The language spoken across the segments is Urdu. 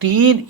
3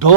2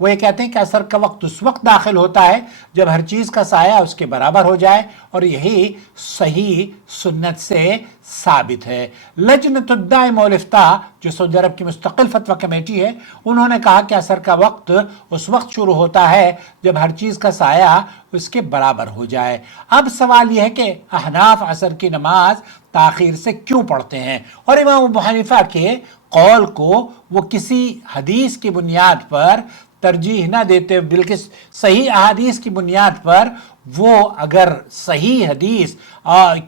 وہ یہ کہتے ہیں کہ اثر کا وقت اس وقت داخل ہوتا ہے جب ہر چیز کا سایہ اس کے برابر ہو جائے، اور یہی صحیح سنت سے ثابت ہے۔ لجنۃ الدائمہ والافتاء جو سعودی عرب کی مستقل فتویٰ کمیٹی ہے، انہوں نے کہا کہ اثر کا وقت اس وقت شروع ہوتا ہے جب ہر چیز کا سایہ اس کے برابر ہو جائے۔ اب سوال یہ ہے کہ احناف عصر کی نماز تاخیر سے کیوں پڑھتے ہیں، اور امام ابو حنیفہ کے قول کو وہ کسی حدیث کی بنیاد پر ترجیح نہ دیتے، بلکہ صحیح احادیث کی بنیاد پر وہ اگر صحیح حدیث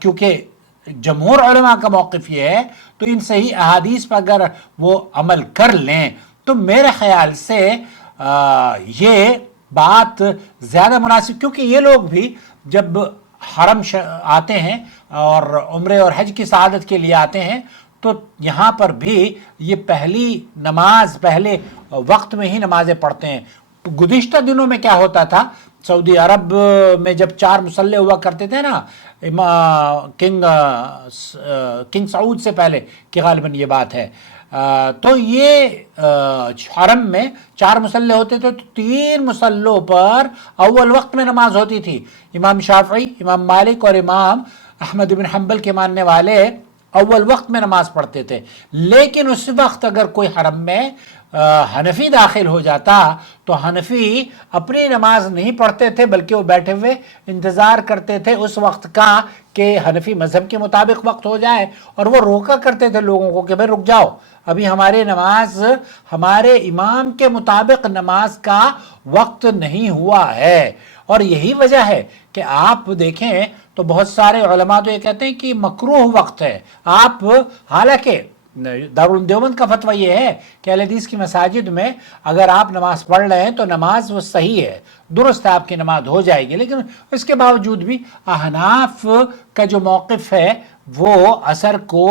کیونکہ جمہور علماء کا موقف یہ ہے، تو ان صحیح احادیث پر اگر وہ عمل کر لیں تو میرے خیال سے یہ بات زیادہ مناسب، کیونکہ یہ لوگ بھی جب حرم آتے ہیں اور عمرے اور حج کی سعادت کے لیے آتے ہیں تو یہاں پر بھی یہ پہلی نماز پہلے وقت میں ہی نمازیں پڑھتے ہیں۔ گزشتہ دنوں میں کیا ہوتا تھا، سعودی عرب میں جب 4 مصلے ہوا کرتے تھے نا، کنگ سعود سے پہلے کہ غالباً یہ بات ہے، تو یہ حرم میں 4 مصلے ہوتے تھے، تو 3 مصلوں پر اول وقت میں نماز ہوتی تھی۔ امام شافعی، امام مالک اور امام احمد بن حنبل کے ماننے والے اول وقت میں نماز پڑھتے تھے، لیکن اس وقت اگر کوئی حرم میں حنفی داخل ہو جاتا تو حنفی اپنی نماز نہیں پڑھتے تھے، بلکہ وہ بیٹھے ہوئے انتظار کرتے تھے اس وقت کا کہ حنفی مذہب کے مطابق وقت ہو جائے، اور وہ روکا کرتے تھے لوگوں کو کہ بھئی رک جاؤ، ابھی ہماری نماز ہمارے امام کے مطابق نماز کا وقت نہیں ہوا ہے۔ اور یہی وجہ ہے کہ آپ دیکھیں تو بہت سارے علماء تو یہ کہتے ہیں کہ مکروہ وقت ہے۔ آپ حالانکہ دارالعلوم دیوبند کا فتویٰ یہ ہے کہ اہل حدیث کی مساجد میں اگر آپ نماز پڑھ رہے ہیں تو نماز وہ صحیح ہے، درست آپ کی نماز ہو جائے گی، لیکن اس کے باوجود بھی احناف کا جو موقف ہے وہ عصر کو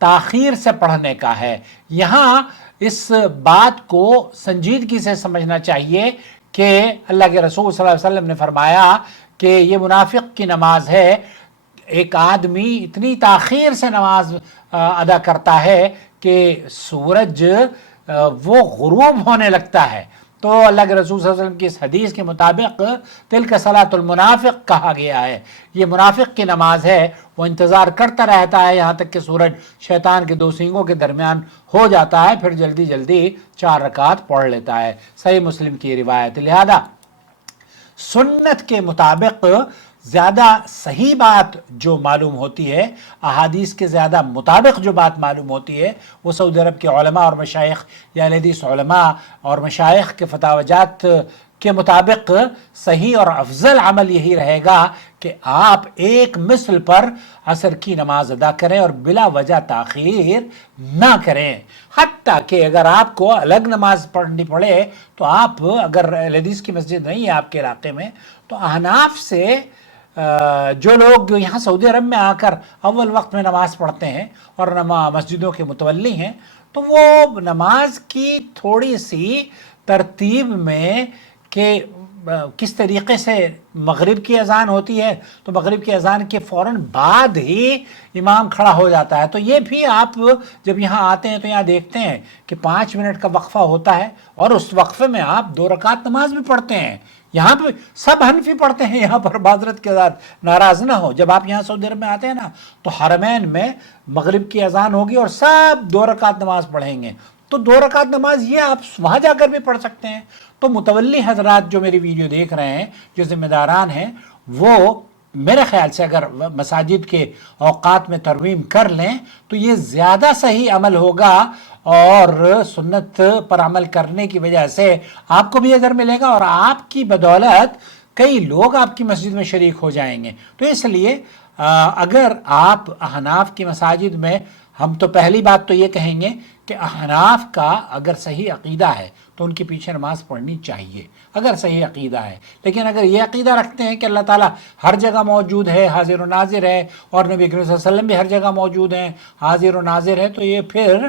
تاخیر سے پڑھنے کا ہے۔ یہاں اس بات کو سنجیدگی سے سمجھنا چاہیے کہ اللہ کے رسول صلی اللہ علیہ وسلم نے فرمایا کہ یہ منافق کی نماز ہے۔ ایک آدمی اتنی تاخیر سے نماز ادا کرتا ہے کہ سورج وہ غروب ہونے لگتا ہے، تو اللہ کے رسول صلی اللہ علیہ وسلم کی اس حدیث کے مطابق تلک صلاۃ المنافق کہا گیا ہے، یہ منافق کی نماز ہے۔ وہ انتظار کرتا رہتا ہے یہاں تک کہ سورج شیطان کے 2 سینگوں کے درمیان ہو جاتا ہے، پھر جلدی جلدی 4 رکعت پڑھ لیتا ہے۔ صحیح مسلم کی روایت۔ لہذا سنت کے مطابق زیادہ صحیح بات جو معلوم ہوتی ہے، احادیث کے زیادہ مطابق جو بات معلوم ہوتی ہے، وہ سعودی عرب کے علماء اور مشائخ یا اہل حدیث علماء اور مشائخ کے فتاوی جات کے مطابق صحیح اور افضل عمل یہی رہے گا کہ آپ ایک مثل پر عصر کی نماز ادا کریں اور بلا وجہ تاخیر نہ کریں۔ حتیٰ کہ اگر آپ کو الگ نماز پڑھنی پڑے تو آپ اگر اہل حدیث کی مسجد نہیں ہے آپ کے علاقے میں، تو احناف سے جو لوگ یہاں سعودی عرب میں آ کر اول وقت میں نماز پڑھتے ہیں اور مسجدوں کے متولی ہیں، تو وہ نماز کی تھوڑی سی ترتیب میں کہ کس طریقے سے مغرب کی اذان ہوتی ہے تو مغرب کی اذان کے فوراً بعد ہی امام کھڑا ہو جاتا ہے، تو یہ بھی آپ جب یہاں آتے ہیں تو یہاں دیکھتے ہیں کہ 5 منٹ کا وقفہ ہوتا ہے، اور اس وقفے میں آپ 2 رکعت نماز بھی پڑھتے ہیں۔ یہاں پہ سب حنفی پڑھتے ہیں، یہاں پر معذرت کے ساتھ ناراض نہ ہو، جب آپ یہاں سعودی عرب میں آتے ہیں نا تو حرمین میں مغرب کی اذان ہوگی اور سب 2 رکعت نماز پڑھیں گے، تو 2 رکعت نماز یہ آپ وہاں جا کر بھی پڑھ سکتے ہیں۔ تو متولی حضرات جو میری ویڈیو دیکھ رہے ہیں، جو ذمہ داران ہیں، وہ میرے خیال سے اگر مساجد کے اوقات میں ترمیم کر لیں تو یہ زیادہ صحیح عمل ہوگا، اور سنت پر عمل کرنے کی وجہ سے آپ کو بھی اجر ملے گا، اور آپ کی بدولت کئی لوگ آپ کی مسجد میں شریک ہو جائیں گے۔ تو اس لیے اگر آپ احناف کی مساجد میں، ہم تو پہلی بات تو یہ کہیں گے کہ احناف کا اگر صحیح عقیدہ ہے تو ان کے پیچھے نماز پڑھنی چاہیے، اگر صحیح عقیدہ ہے۔ لیکن اگر یہ عقیدہ رکھتے ہیں کہ اللہ تعالیٰ ہر جگہ موجود ہے، حاضر و ناظر ہے، اور نبی کریم صلی اللہ علیہ وسلم بھی ہر جگہ موجود ہیں، حاضر و ناظر ہے، تو یہ پھر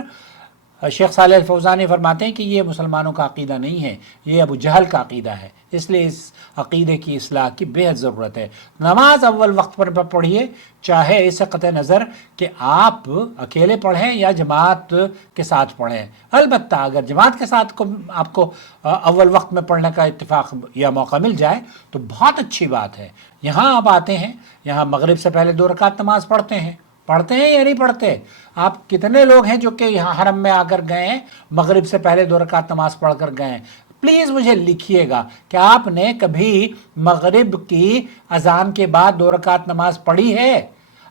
شیخ صالح الفوزانی فرماتے ہیں کہ یہ مسلمانوں کا عقیدہ نہیں ہے، یہ ابو جہل کا عقیدہ ہے۔ اس لیے اس عقیدے کی اصلاح کی بے حد ضرورت ہے. نماز اول وقت پر پڑھیے، چاہے اس قطع نظر کہ آپ اکیلے پڑھیں یا جماعت کے ساتھ پڑھیں. البتہ اگر جماعت کے ساتھ آپ کو اول وقت میں پڑھنے کا اتفاق یا موقع مل جائے تو بہت اچھی بات ہے. یہاں آپ آتے ہیں، یہاں مغرب سے پہلے 2 رکعت نماز پڑھتے ہیں یا نہیں پڑھتے؟ آپ کتنے لوگ ہیں جو کہ یہاں حرم میں آ کر گئے ہیں، مغرب سے پہلے 2 رکعت نماز پڑھ کر گئے ہیں؟ پلیز مجھے لکھیے گا کہ آپ نے کبھی مغرب کی اذان کے بعد 2 رکعت نماز پڑھی ہے.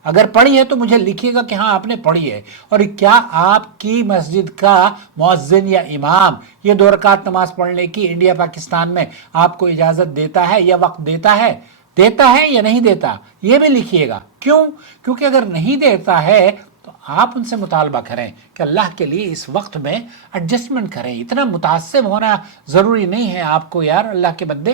اگر پڑھی ہے تو مجھے لکھیے گا کہ ہاں آپ نے پڑھی ہے. اور کیا آپ کی مسجد کا مؤذن یا امام یہ 2 رکعت نماز پڑھنے کی انڈیا پاکستان میں آپ کو اجازت دیتا ہے یا وقت دیتا ہے یا نہیں دیتا؟ یہ بھی لکھیے گا. کیونکہ اگر نہیں دیتا ہے تو آپ ان سے مطالبہ کریں کہ اللہ کے لیے اس وقت میں ایڈجسٹمنٹ کریں. اتنا متعصب ہونا ضروری نہیں ہے آپ کو یار، اللہ کے بندے.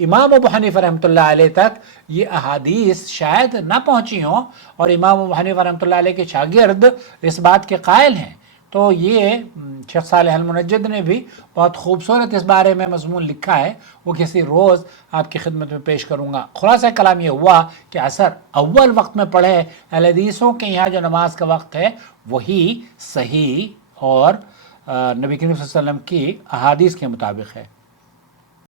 امام ابو حنیفہ رحمۃ اللہ علیہ تک یہ احادیث شاید نہ پہنچی ہوں، اور امام ابو حنیفہ رحمۃ اللہ علیہ کے شاگرد اس بات کے قائل ہیں. تو یہ شیخ صالح المنجد نے بھی بہت خوبصورت اس بارے میں مضمون لکھا ہے، وہ کسی روز آپ کی خدمت میں پیش کروں گا. خلاصہ کلام یہ ہوا کہ عصر اول وقت میں پڑھے. اہل حدیثوں کے یہاں جو نماز کا وقت ہے وہی صحیح اور نبی کریم صلی اللہ علیہ وسلم کی احادیث کے مطابق ہے.